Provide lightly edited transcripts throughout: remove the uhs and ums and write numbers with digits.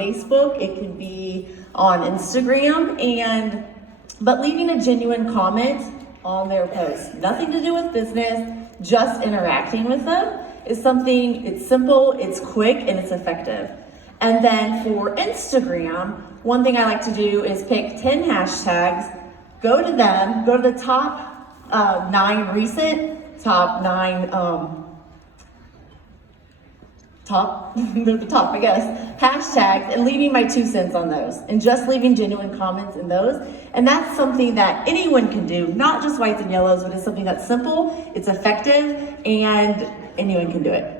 Facebook, it can be on Instagram, but leaving a genuine comment on their post. Nothing to do with business, just interacting with them is something, it's simple, it's quick, and it's effective. And then for Instagram, one thing I like to do is pick 10 hashtags, go to them, go to the top 9 recent, top 9, they're the top, I guess, hashtags, and leaving my 2 cents on those, and just leaving genuine comments in those. And that's something that anyone can do, not just whites and yellows, but it's something that's simple, it's effective, and anyone can do it.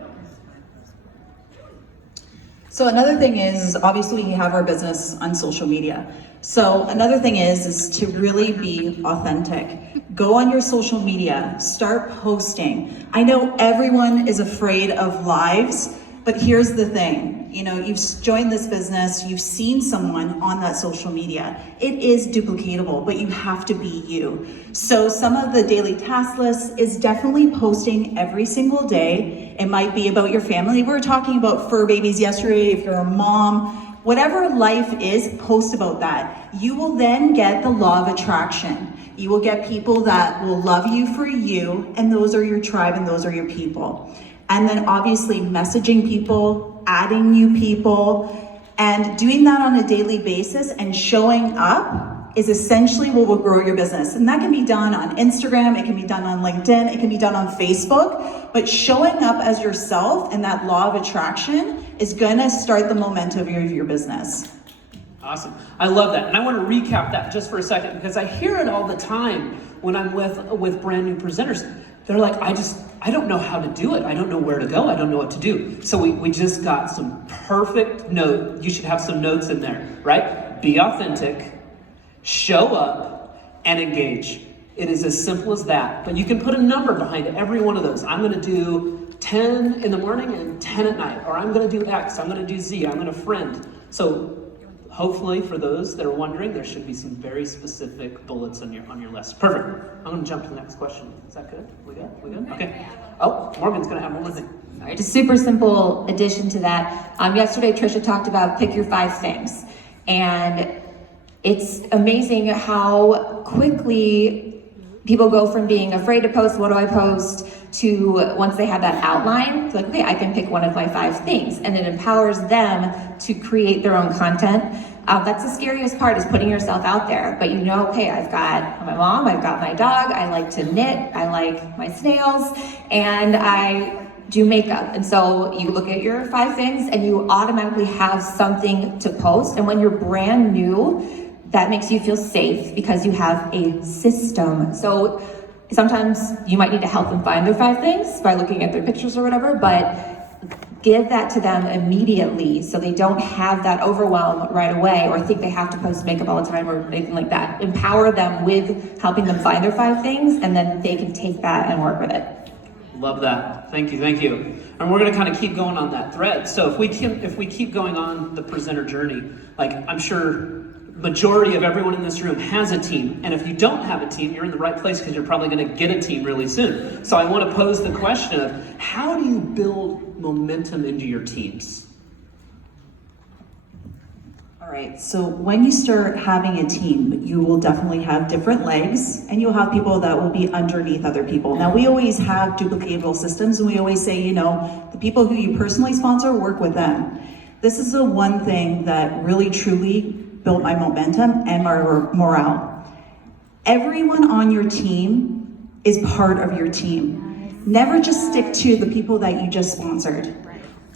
So another thing is obviously we have our business on social media. So another thing is to really be authentic. Go on your social media, start posting. I know everyone is afraid of lives, but here's the thing, you know, you've joined this business, you've seen someone on that social media. It is duplicatable, but you have to be you. So some of the daily task list is definitely posting every single day. It might be about your family. We were talking about fur babies yesterday. If you're a mom, whatever life is, post about that. You will then get the law of attraction. You will get people that will love you for you, and those are your tribe and those are your people. And then obviously messaging people, adding new people, and doing that on a daily basis and showing up is essentially what will grow your business. And that can be done on Instagram, it can be done on LinkedIn, it can be done on Facebook, but showing up as yourself and that law of attraction is gonna start the momentum of your business. Awesome. I love that. And I want to recap that just for a second because I hear it all the time when I'm with brand new presenters. They're like, I don't know how to do it. I don't know where to go. I don't know what to do. So we just got some perfect note. You should have some notes in there, right? Be authentic, show up, and engage. It is as simple as that. But you can put a number behind every one of those. I'm going to do 10 in the morning and 10 at night. Or I'm going to do X. I'm going to do Z. I'm going to friend. So hopefully, for those that are wondering, there should be some very specific bullets on your list. Perfect. I'm going to jump to the next question. Is that good? We good? Okay. Oh, Morgan's going to have one more thing. All right, just super simple addition to that. Yesterday, Trisha talked about pick your 5 things. And it's amazing how quickly people go from being afraid to post, what do I post, to once they have that outline, it's like, okay, I can pick one of my 5 things. And it empowers them to create their own content. That's the scariest part, is putting yourself out there. But you know, okay, I've got my mom, I've got my dog, I like to knit, I like my snails, and I do makeup. And so you look at your 5 things and you automatically have something to post. And when you're brand new, that makes you feel safe because you have a system. So sometimes you might need to help them find their 5 things by looking at their pictures or whatever, but give that to them immediately so they don't have that overwhelm right away or think they have to post makeup all the time or anything like that. Empower them with helping them find their 5 things, and then they can take that and work with it. Love that. Thank you. And we're going to kind of keep going on that thread. So if we keep going on the presenter journey, like I'm sure majority of everyone in this room has a team. And if you don't have a team, you're in the right place because you're probably going to get a team really soon. So I want to pose the question of how do you build momentum into your teams? All right, so when you start having a team, you will definitely have different legs and you'll have people that will be underneath other people. Now, we always have duplicatable systems and we always say, you know, the people who you personally sponsor, work with them. This is the one thing that really truly built my momentum and my morale. Everyone on your team is part of your team. Never just stick to the people that you just sponsored.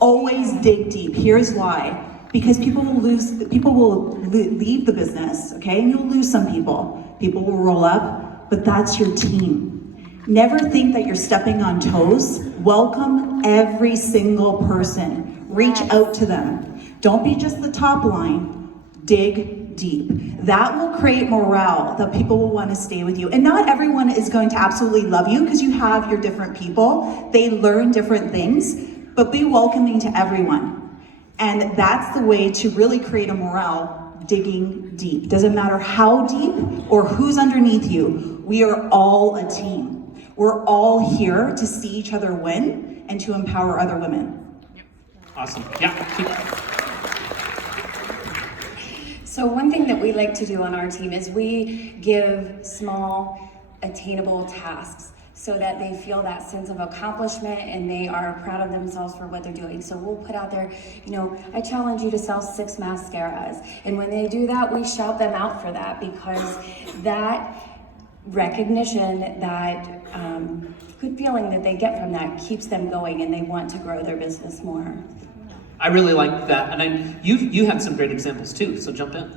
Always dig deep. Here's why. Because people will leave the business, okay? And you'll lose some people. People will roll up, but that's your team. Never think that you're stepping on toes. Welcome every single person. Reach out to them. Don't be just the top line. Dig deep. That will create morale, that people will want to stay with you. And not everyone is going to absolutely love you because you have your different people. They learn different things, but be welcoming to everyone. And that's the way to really create a morale, digging deep. Doesn't matter how deep or who's underneath you, we are all a team. We're all here to see each other win and to empower other women. Awesome. Yeah. So one thing that we like to do on our team is we give small, attainable tasks so that they feel that sense of accomplishment and they are proud of themselves for what they're doing. So we'll put out there, I challenge you to sell 6 mascaras. And when they do that, we shout them out for that, because that recognition, that good feeling that they get from that keeps them going and they want to grow their business more. I really like that, and you had some great examples too. So jump in.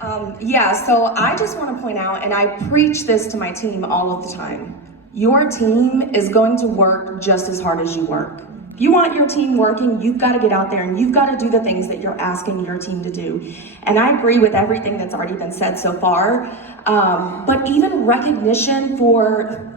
So I just want to point out, and I preach this to my team all of the time, your team is going to work just as hard as you work. If you want your team working, you've got to get out there and you've got to do the things that you're asking your team to do. And I agree with everything that's already been said so far, but even recognition for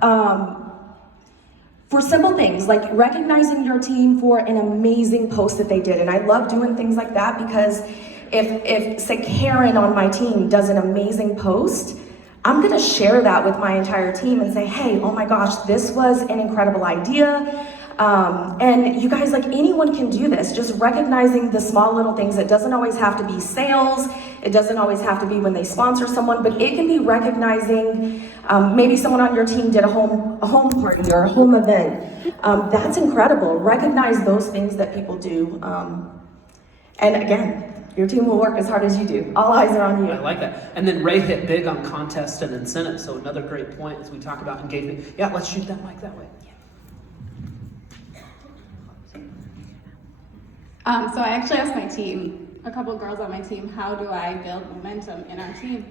simple things, like recognizing your team for an amazing post that they did. And I love doing things like that, because if say Karen on my team does an amazing post, I'm gonna share that with my entire team and say, hey, oh my gosh, this was an incredible idea. And you guys, like, anyone can do this, just recognizing the small little things. It doesn't always have to be sales. It doesn't always have to be when they sponsor someone, but it can be recognizing, maybe someone on your team did a home party or a home event. That's incredible. Recognize those things that people do. And again, your team will work as hard as you do. All eyes are on you. I like that. And then Ray hit big on contests and incentives. So another great point as we talk about engagement. Yeah, let's shoot that mic that way. So I actually asked my team, a couple of girls on my team, how do I build momentum in our team?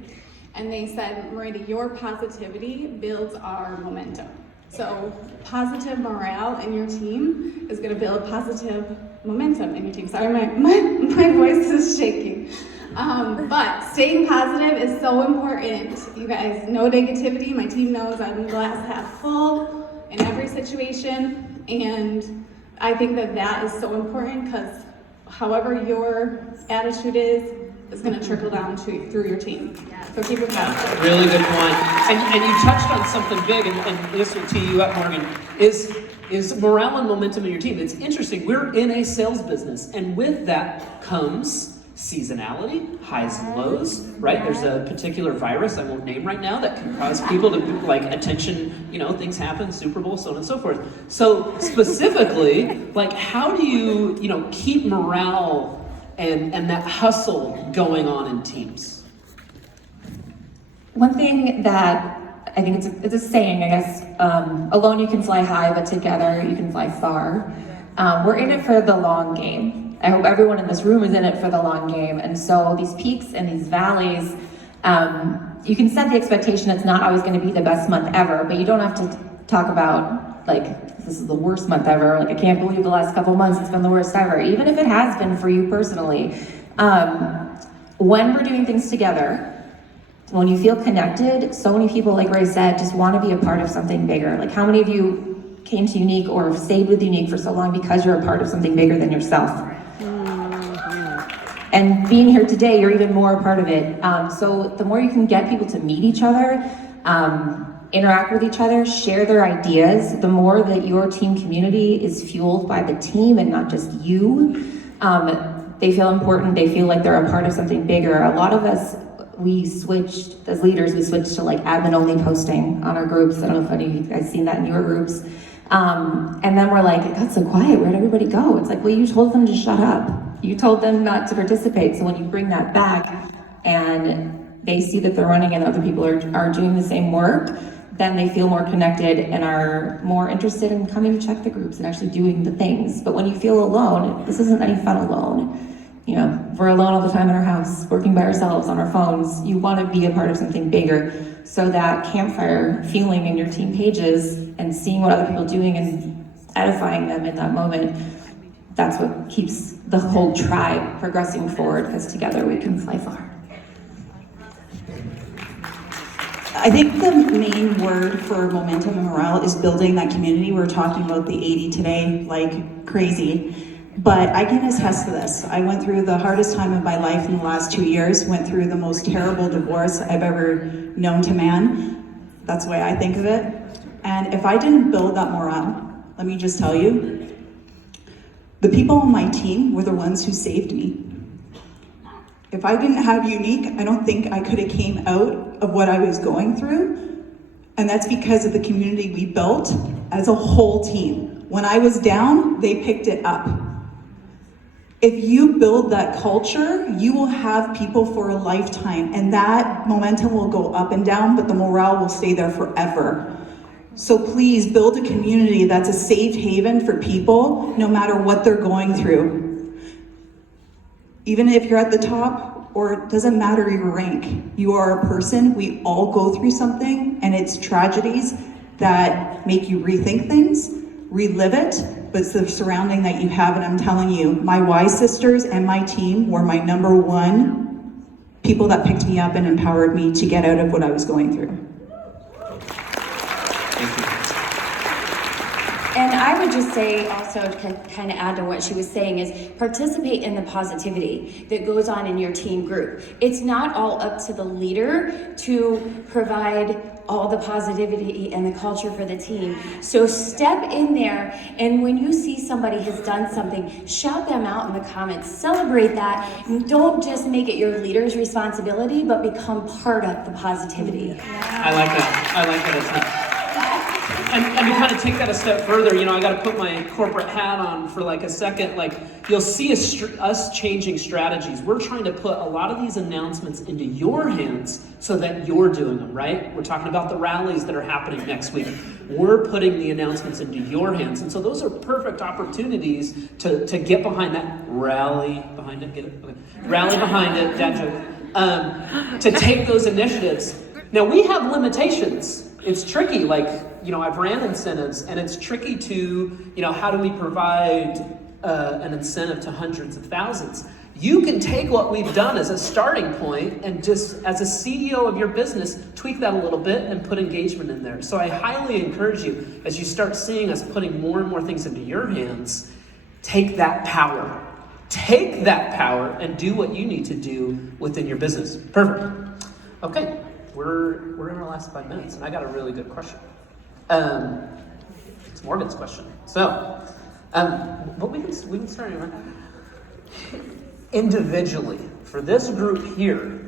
And they said, Miranda, your positivity builds our momentum. So positive morale in your team is going to build positive momentum in your team. Sorry, my voice is shaking. But staying positive is so important. You guys, no negativity. My team knows I'm glass half full in every situation. And I think that is so important, because however your attitude is going to trickle down through your team. So keep it positive. Really good point. And you touched on something big, and this will tee you up, Morgan, is morale and momentum in your team. It's interesting. We're in a sales business, and with that comes seasonality, highs and lows, right? There's a particular virus I won't name right now that can cause people to, like, attention, things happen, Super Bowl, so on and so forth. So specifically, like, how do you, keep morale and that hustle going on in teams? One thing that I think it's a saying, I guess, alone you can fly high, but together you can fly far. We're in it for the long game. I hope everyone in this room is in it for the long game. And so these peaks and these valleys, you can set the expectation it's not always going to be the best month ever, but you don't have to talk about, like, this is the worst month ever. Like, I can't believe the last couple months it's been the worst ever, even if it has been for you personally. When we're doing things together, when you feel connected, so many people, like Ray said, just want to be a part of something bigger. Like, how many of you came to Unique or stayed with Unique for so long because you're a part of something bigger than yourself? And being here today, you're even more a part of it. So the more you can get people to meet each other, interact with each other, share their ideas, the more that your team community is fueled by the team and not just you. They feel important, they feel like they're a part of something bigger. A lot of us, we switched, as leaders, we switched to, like, admin-only posting on our groups. I don't know if any of you guys seen that in your groups. And then we're like, it got so quiet, where'd everybody go? It's like, well, you told them to shut up. You told them not to participate. So when you bring that back and they see that they're running and other people are doing the same work, then they feel more connected and are more interested in coming to check the groups and actually doing the things. But when you feel alone, this isn't any fun alone. We're alone all the time in our house, working by ourselves on our phones. You want to be a part of something bigger. So that campfire feeling in your team pages and seeing what other people are doing and edifying them in that moment, that's what keeps the whole tribe progressing forward, because together we can fly far. I think the main word for momentum and morale is building that community. We're talking about the 80 today like crazy. But I can attest to this. I went through the hardest time of my life in the last 2 years, went through the most terrible divorce I've ever known to man. That's the way I think of it. And if I didn't build that morale, let me just tell you, the people on my team were the ones who saved me. If I didn't have Unique, I don't think I could have came out of what I was going through. And that's because of the community we built as a whole team. When I was down, they picked it up. If you build that culture, you will have people for a lifetime, and that momentum will go up and down, but the morale will stay there forever. So please build a community that's a safe haven for people, no matter what they're going through. Even if you're at the top, or it doesn't matter your rank, you are a person. We all go through something, and it's tragedies that make you rethink things, relive it, but it's the surrounding that you have. And I'm telling you, my Y sisters and my team were my #1 people that picked me up and empowered me to get out of what I was going through. And I would just say also to kind of add to what she was saying is participate in the positivity that goes on in your team group. It's not all up to the leader to provide all the positivity and the culture for the team. So step in there, and when you see somebody has done something, shout them out in the comments, celebrate that, and don't just make it your leader's responsibility, but become part of the positivity. I like that. I like that a ton. And to kind of take that a step further, you know, I got to put my corporate hat on for like a second. Like, you'll see us changing strategies. We're trying to put a lot of these announcements into your hands so that you're doing them, right? We're talking about the rallies that are happening next week. We're putting the announcements into your hands. And so those are perfect opportunities to get behind that. Rally behind it. Get it? Okay. Rally behind it. Dad joke. To take those initiatives. Now, we have limitations. It's tricky, like, you know, I've ran incentives, and it's tricky to, you know, how do we provide an incentive to hundreds of thousands? You can take what we've done as a starting point and just, as a CEO of your business, tweak that a little bit and put engagement in there. So I highly encourage you, as you start seeing us putting more and more things into your hands, take that power. Take that power and do what you need to do within your business. Perfect. Okay. We're in our last 5 minutes, and I got a really good question. It's Morgan's question. So, but we can start anywhere. Individually, for this group here,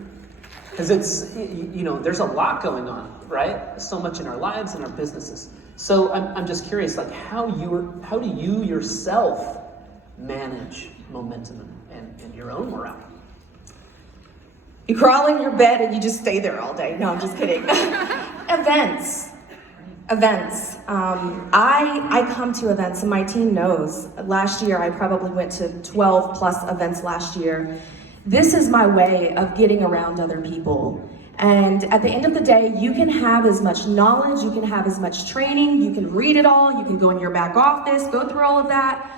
because it's, you know, there's a lot going on, right? So much in our lives and our businesses. So I'm just curious, like, how do you yourself manage momentum and your own morale? You crawl in your bed and you just stay there all day. No, I'm just kidding. Events. I come to events, and my team knows. Last year, I probably went to 12 plus events last year. This is my way of getting around other people. And at the end of the day, you can have as much knowledge, you can have as much training, you can read it all, you can go in your back office, go through all of that.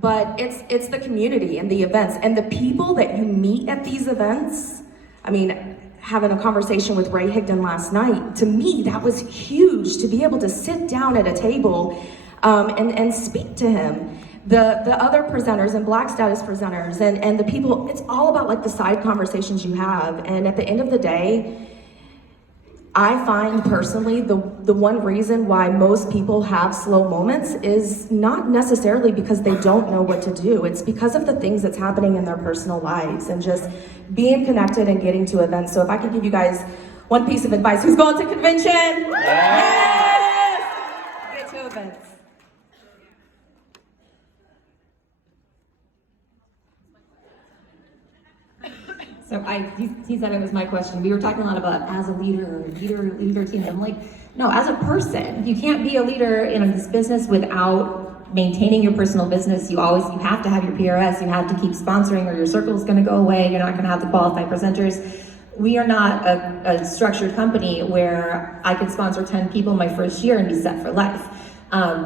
But it's the community and the events and the people that you meet at these events. I mean, having a conversation with Ray Higdon last night, to me, that was huge, to be able to sit down at a table and speak to him. The other presenters and Black status presenters and the people, it's all about like the side conversations you have. And at the end of the day, I find personally the one reason why most people have slow moments is not necessarily because they don't know what to do. It's because of the things that's happening in their personal lives and just being connected and getting to events. So if I could give you guys one piece of advice, who's going to convention? Yes! Get to events. So he said it was my question. We were talking a lot about as a leader teams. I'm like, no, as a person, you can't be a leader in this business without maintaining your personal business. You have to have your PRS. You have to keep sponsoring, or your circle is going to go away. You're not going to have the qualified presenters. We are not a structured company where I could sponsor 10 people my first year and be set for life.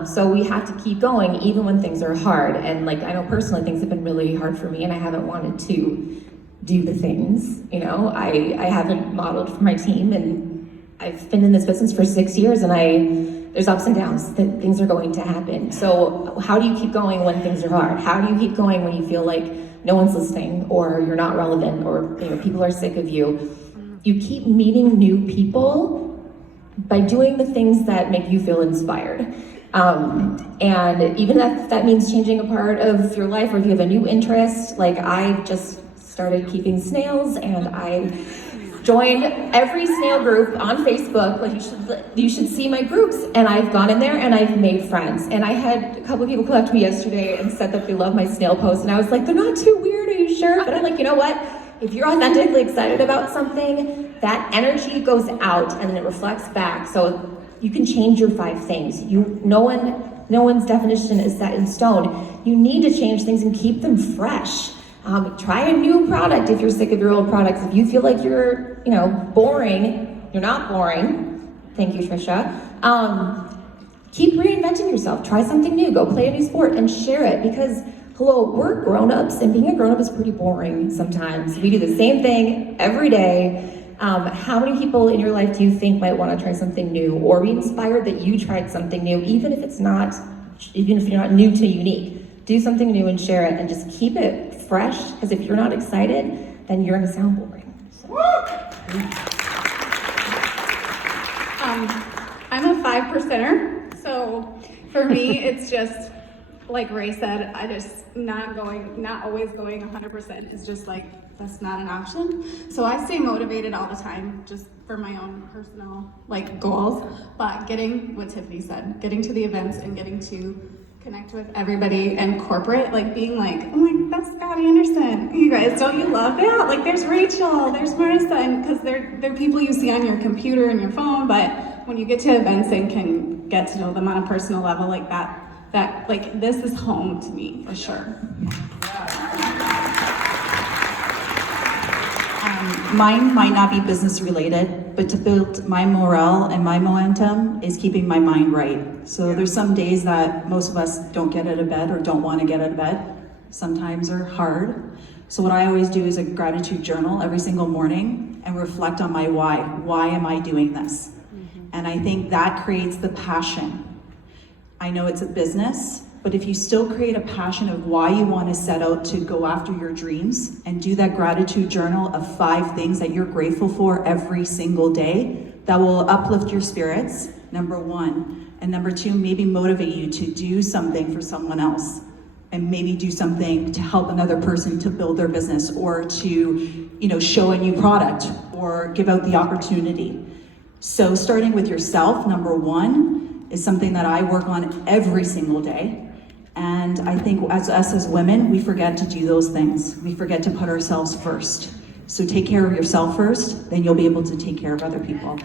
So we have to keep going even when things are hard. And like, I know personally things have been really hard for me, and I haven't wanted to do the things, you know, I haven't modeled for my team, and I've been in this business for 6 years, and there's ups and downs, that things are going to happen. So how do you keep going when things are hard? How do you keep going when you feel like no one's listening, or you're not relevant, or, you know, people are sick of you? You keep meeting new people by doing the things that make you feel inspired. And even if that means changing a part of your life, or if you have a new interest, like I just started keeping snails, and I joined every snail group on Facebook. Like you should see my groups, and I've gone in there and I've made friends. And I had a couple of people come up to me yesterday and said that they love my snail posts, and I was like, they're not too weird, are you sure? But I'm like, you know what? If you're authentically excited about something, that energy goes out and then it reflects back. So you can change your 5 things. No one's definition is set in stone. You need to change things and keep them fresh. Try a new product if you're sick of your old products. If you feel like you're, boring, you're not boring. Thank you, Trisha. Keep reinventing yourself. Try something new. Go play a new sport and share it, because hello, we're grown-ups, and being a grown-up is pretty boring sometimes. We do the same thing every day. How many people in your life do you think might want to try something new or be inspired that you tried something new, even if you're not new to unique? Do something new and share it, and just keep it fresh, because if you're not excited, then you're gonna sound boring. I'm a 5%er, so for me, it's just like Ray said. Not always going 100% is just like, that's not an option. So I stay motivated all the time, just for my own personal goals. But getting what Tiffany said, getting to the events and getting to connect with everybody and corporate, being oh my, that's Scotty Anderson. You guys, don't you love that? There's Rachel, there's Marissa, and because they're people you see on your computer and your phone, but when you get to events and can get to know them on a personal level like that, this is home to me for sure. Mine might not be business related, but to build my morale and my momentum is keeping my mind right. So there's some days that most of us don't get out of bed or don't want to get out of bed. Sometimes are hard. So what I always do is a gratitude journal every single morning and reflect on my why. Why am I doing this? And I think that creates the passion. I know it's a business, but if you still create a passion of why you want to set out to go after your dreams and do that gratitude journal of 5 things that you're grateful for every single day, that will uplift your spirits, number 1. And number 2, maybe motivate you to do something for someone else, and maybe do something to help another person to build their business, or to, show a new product or give out the opportunity. So starting with yourself, number 1, is something that I work on every single day. And I think as us as women, we forget to do those things. We forget to put ourselves first. So take care of yourself first, then you'll be able to take care of other people.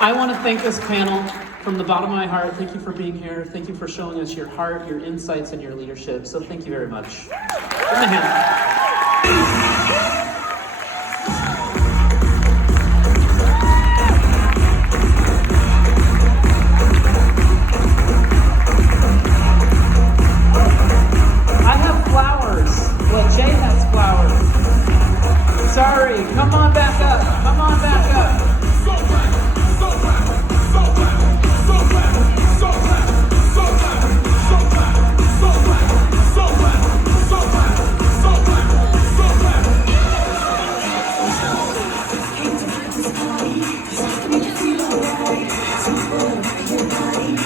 I want to thank this panel from the bottom of my heart. Thank you for being here. Thank you for showing us your heart, your insights, and your leadership. So thank you very much. Give them a hand.